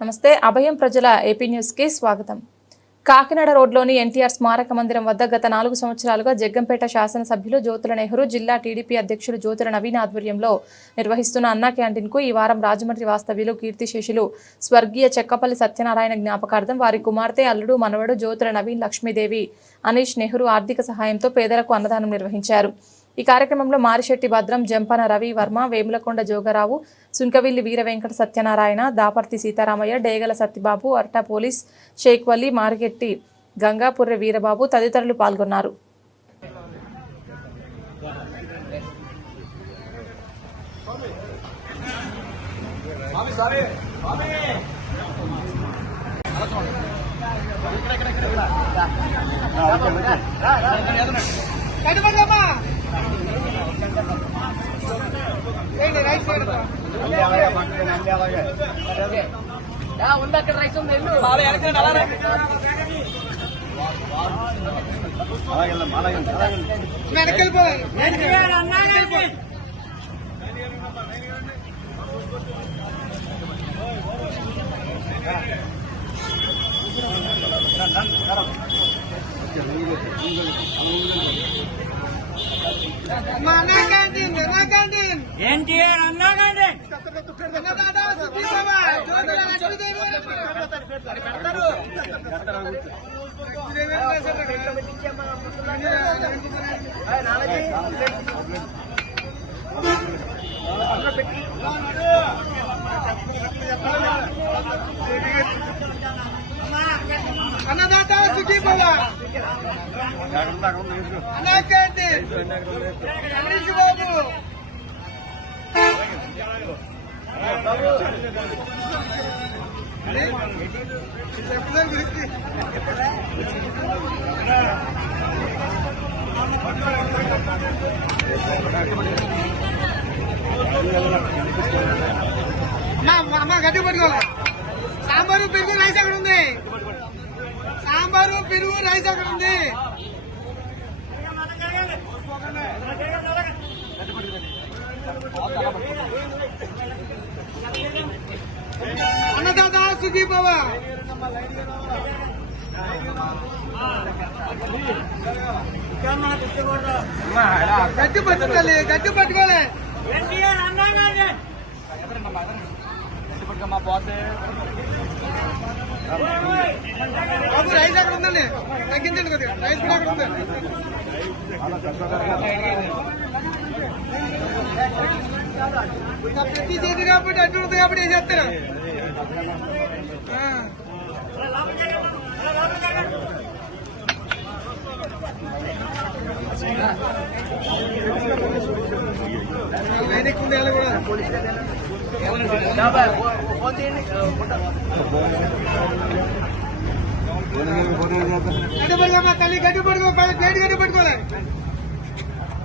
నమస్తే అభయం ప్రజల ఏపీ న్యూస్కి స్వాగతం. కాకినాడ రోడ్లోని ఎన్టీఆర్ స్మారక మందిరం వద్ద గత నాలుగు సంవత్సరాలుగా జగ్గంపేట శాసనసభ్యులు జ్యోతుల నెహ్రూ జిల్లా టీడీపీ అధ్యక్షులు జ్యోతుల నవీన్ ఆధ్వర్యంలో నిర్వహిస్తున్న అన్నా క్యాంటీన్కు ఈ వారం రాజమండ్రి వాస్తవ్యులు కీర్తిశేషులు స్వర్గీయ చెక్కపల్లి సత్యనారాయణ జ్ఞాపకార్థం వారి కుమార్తె అల్లుడు మనవడు జ్యోతుల నవీన్ లక్ష్మీదేవి అనీష్ నెహ్రూ ఆర్థిక సహాయంతో పేదలకు అన్నదానం నిర్వహించారు. ఈ కార్యక్రమంలో మారిశెట్టి భద్రం జంపన రవి వర్మ వేములకొండ జోగరావు సుంకవిల్లి వీర వెంకట సత్యనారాయణ దాపర్తి సీతారామయ్య డేగల సత్యబాబు అర్టా పోలీస్ షేక్ వల్లి మారిగెట్టి గంగాపుర్రె వీరబాబు తదితరులు పాల్గొన్నారు. ఇక్కడ ఇక్కడ ఇక్కడ ఇక్కడ సైడ్ వెనకెళ్ళిపోయి మా అన్న క్యాంటీన్ అన్న క్యాంటీన్ ఎన్టీఆర్ అన్నాడండి అన్నదాత సుఖీభవ జ్యోతిల లక్ష్మీదేవి అన్నదాత సుఖీభవ అన్న క్యాంటీన్ బాబు మా అమ్మ గట్టి పట్టుకోవాలి సాంబారు పెరుగు రైస్ అక్కడ ఉంది సాంబారు పెరుగు రైస్ అక్కడ ఉంది. అన్నదాత సుఖీ బాబా. గట్టి పట్టుకోవాలి గట్టి పట్టుకోవాలి ఎన్టీఆర్ అన్నాడండి బాబు రైస్ అక్కడ ఉందండి. తగ్గించండి కొద్దిగా. రైస్ కూడా అక్కడ ఉంది ప్రతి చేతి కాబట్టి అడ్డు ఉంటుంది కాబట్టి ఏం Yeah. గడ్డి పడుకోమా తల్లి గడ్డి పడుకో ప్లేట్ గడ్డి పట్టుకోవాలి